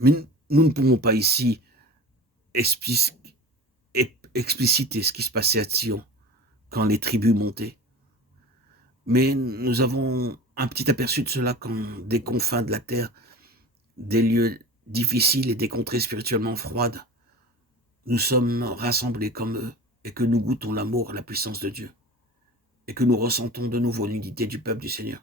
Mais nous ne pouvons pas ici expliciter ce qui se passait à Sion quand les tribus montaient. Mais nous avons un petit aperçu de cela quand des confins de la terre, des lieux difficiles et des contrées spirituellement froides, nous sommes rassemblés comme eux et que nous goûtons l'amour et la puissance de Dieu et que nous ressentons de nouveau l'unité du peuple du Seigneur.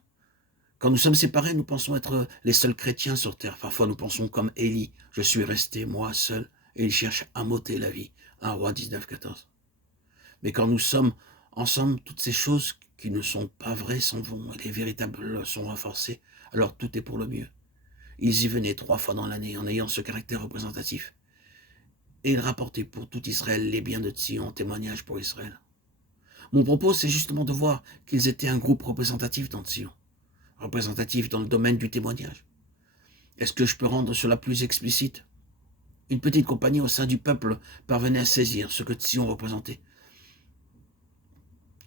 Quand nous sommes séparés, nous pensons être les seuls chrétiens sur terre. Parfois, nous pensons comme Élie, je suis resté, moi, seul, et il cherche à m'ôter la vie. 1 Roi 19,14. Mais quand nous sommes ensemble, toutes ces choses qui ne sont pas vraies s'en vont, et les véritables sont renforcées, alors tout est pour le mieux. Ils y venaient 3 fois dans l'année en ayant ce caractère représentatif. Et ils rapportaient pour tout Israël les biens de Sion, témoignage pour Israël. Mon propos, c'est justement de voir qu'ils étaient un groupe représentatif dans Sion, représentatif dans le domaine du témoignage. Est-ce que je peux rendre cela plus explicite? Une petite compagnie au sein du peuple parvenait à saisir ce que Sion représentait.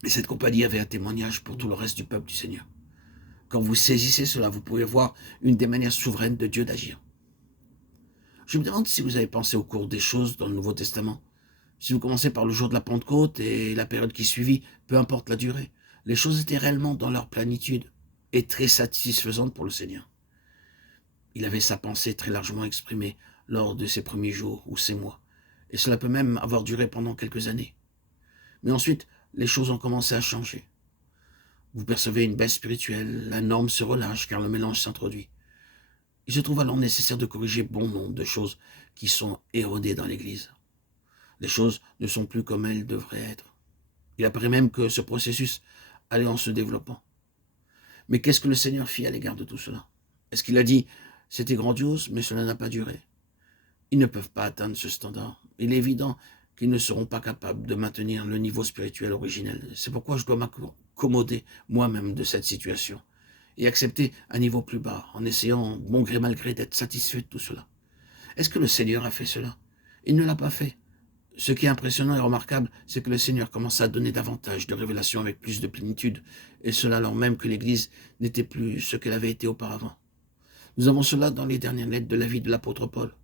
Et cette compagnie avait un témoignage pour tout le reste du peuple du Seigneur. Quand vous saisissez cela, vous pouvez voir une des manières souveraines de Dieu d'agir. Je me demande si vous avez pensé au cours des choses dans le Nouveau Testament. Si vous commencez par le jour de la Pentecôte et la période qui suivit, peu importe la durée, les choses étaient réellement dans leur plénitude et très satisfaisantes pour le Seigneur. Il avait sa pensée très largement exprimée lors de ses premiers jours ou ses mois, et cela peut même avoir duré pendant quelques années. Mais ensuite, les choses ont commencé à changer. Vous percevez une baisse spirituelle, la norme se relâche car le mélange s'introduit. Il se trouve alors nécessaire de corriger bon nombre de choses qui sont erronées dans l'Église. Les choses ne sont plus comme elles devraient être. Il apparaît même que ce processus allait en se développant. Mais qu'est-ce que le Seigneur fit à l'égard de tout cela? Est-ce qu'il a dit « c'était grandiose, mais cela n'a pas duré ». Ils ne peuvent pas atteindre ce standard. Il est évident qu'ils ne seront pas capables de maintenir le niveau spirituel originel. C'est pourquoi je dois m'accommoder moi-même de cette situation et accepter un niveau plus bas, en essayant, bon gré mal gré, d'être satisfait de tout cela. Est-ce que le Seigneur a fait cela? Il ne l'a pas fait. Ce qui est impressionnant et remarquable, c'est que le Seigneur commence à donner davantage de révélations avec plus de plénitude, et cela alors même que l'Église n'était plus ce qu'elle avait été auparavant. Nous avons cela dans les dernières lettres de la vie de l'apôtre Paul.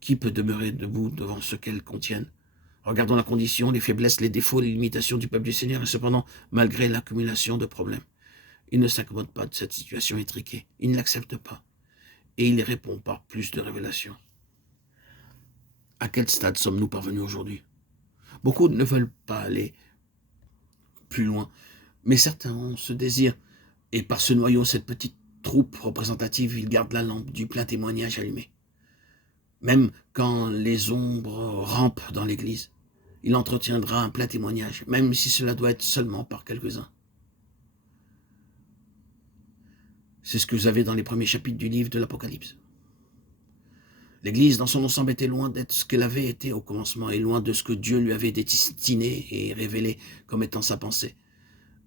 Qui peut demeurer debout devant ce qu'elles contiennent? Regardons la condition, les faiblesses, les défauts, les limitations du peuple du Seigneur, et cependant, malgré l'accumulation de problèmes, il ne s'accommode pas de cette situation étriquée, il ne l'accepte pas, et il y répond par plus de révélations. À quel stade sommes-nous parvenus aujourd'hui? Beaucoup ne veulent pas aller plus loin, mais certains ont ce désir, et par ce noyau, cette petite troupe représentative, ils gardent la lampe du plein témoignage allumée. Même quand les ombres rampent dans l'Église, il entretiendra un plein témoignage, même si cela doit être seulement par quelques-uns. C'est ce que vous avez dans les premiers chapitres du livre de l'Apocalypse. L'Église, dans son ensemble, était loin d'être ce qu'elle avait été au commencement et loin de ce que Dieu lui avait destiné et révélé comme étant sa pensée.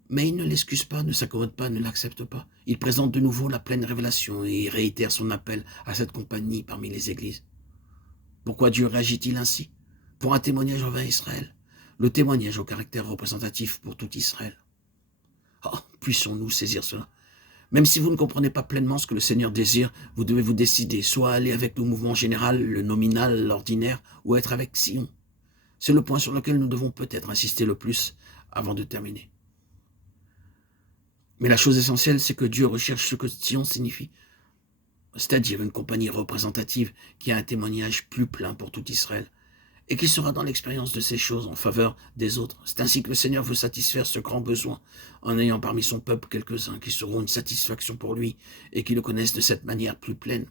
Mais il ne l'excuse pas, ne s'accommode pas, ne l'accepte pas. Il présente de nouveau la pleine révélation et réitère son appel à cette compagnie parmi les églises. Pourquoi Dieu réagit-il ainsi? Pour un témoignage envers Israël, le témoignage au caractère représentatif pour tout Israël. Oh, puissons-nous saisir cela. Même si vous ne comprenez pas pleinement ce que le Seigneur désire, vous devez vous décider, soit aller avec le mouvement général, le nominal, l'ordinaire, ou être avec Sion. C'est le point sur lequel nous devons peut-être insister le plus avant de terminer. Mais la chose essentielle, c'est que Dieu recherche ce que Sion signifie, c'est-à-dire une compagnie représentative qui a un témoignage plus plein pour tout Israël, et qui sera dans l'expérience de ces choses en faveur des autres. C'est ainsi que le Seigneur veut satisfaire ce grand besoin, en ayant parmi son peuple quelques-uns qui seront une satisfaction pour lui, et qui le connaissent de cette manière plus pleine.